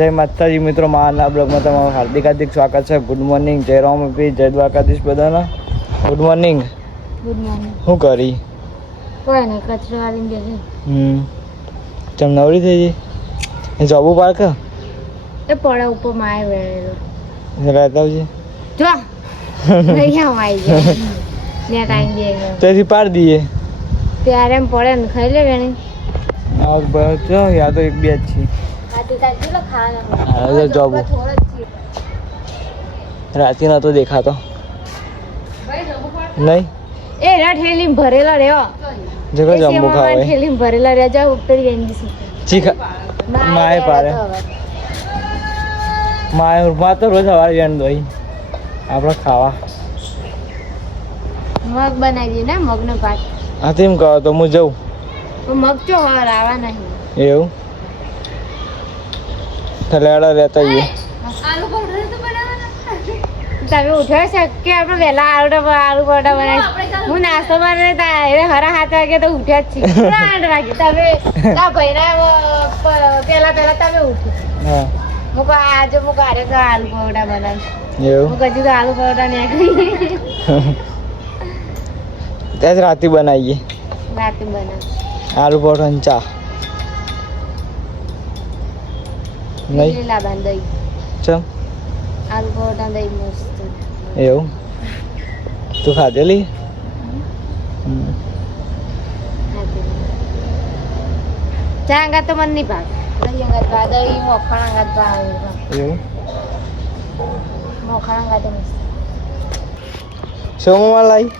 જય માતાજી મિત્રો, મારા બ્લોગમાં તમારું હાર્દિક સ્વાગત છે. ગુડ મોર્નિંગ, જય રામપી, જય દ્વારકાધીશ બધાના. Good morning. Good morning. શું કરી? કોઈ નહીં, કચરો વાળીને બેઠી. ચમ નવરી થઈ ગઈ? જોબુ પાર્ક એ પડે ઉપર માય વેળેલો રહેતા આવજે. જો અહીંયા આવી જાય ને ટાઈમ દે ત્યાંથી પાડી દઈએ. ત્યારે એમ પડે ને ખાઈ લે વેણી. આવ બસ જો, યા તો એક બે જ છે. હા, જોબુ રાતે નતો દેખાતો નહીં. એ રા ઠેલી ભરેલા રહ્યો જગો જમ્બુ ખાવે ઠેલી ભરેલા રહ્યા જાવ ઉપર ગઈ ચીખા માય પારે માય ઉભા તો રોજ સવારે જણ દોઈ આપણે ખાવા મગ બનાવી દે ને મગનો ભાત. હા તેમ કહો તો હું જઉં. મગ ચો રાવા નહીં એવું થલેડા રહેતા આવીએ. આલુ પરોઠા તો બનાવવાના. તમે ઉઠ્યો છે કે આપણે વહેલા આલુ પરોઠા બનાવી? હું નાસ્તો બનાવતા હરા 7 વાગે તો ઉઠ્યા જ છીએ. 8 વાગે તમે તા ભાઈના પેલા તમે ઉઠ્યો. હા હું કહું આજે હું કારે તો આલુ પરોઠા બનાવીશ. એવું હું કદી તો આલુ પરોઠા નીકળી ત્યાં જ રાતે બનાવીએ. રાતે બનાવ આલુ પરોઠા અને ચા નહીં. લીલા બાંધ દહીં ચમ આલુ પરોઠા દહીં મસ્ત. એવું તું ખાધેલી? ચા અંગાત તો મને નહીં ભાવે. દહીં અંગાત ભાવે, દહીં મોખણ અંગાત ભાવે. એવું મોખણ અંગાત મસ્ત. સોમવાર લાવી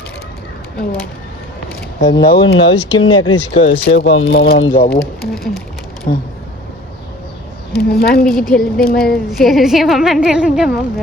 અહીંયા નવી સ્કીમ નીકળી સેવ કોમ જોબું. મામ બીજી ઠેલી દે મારે છે મામા ઠેલી દે મગ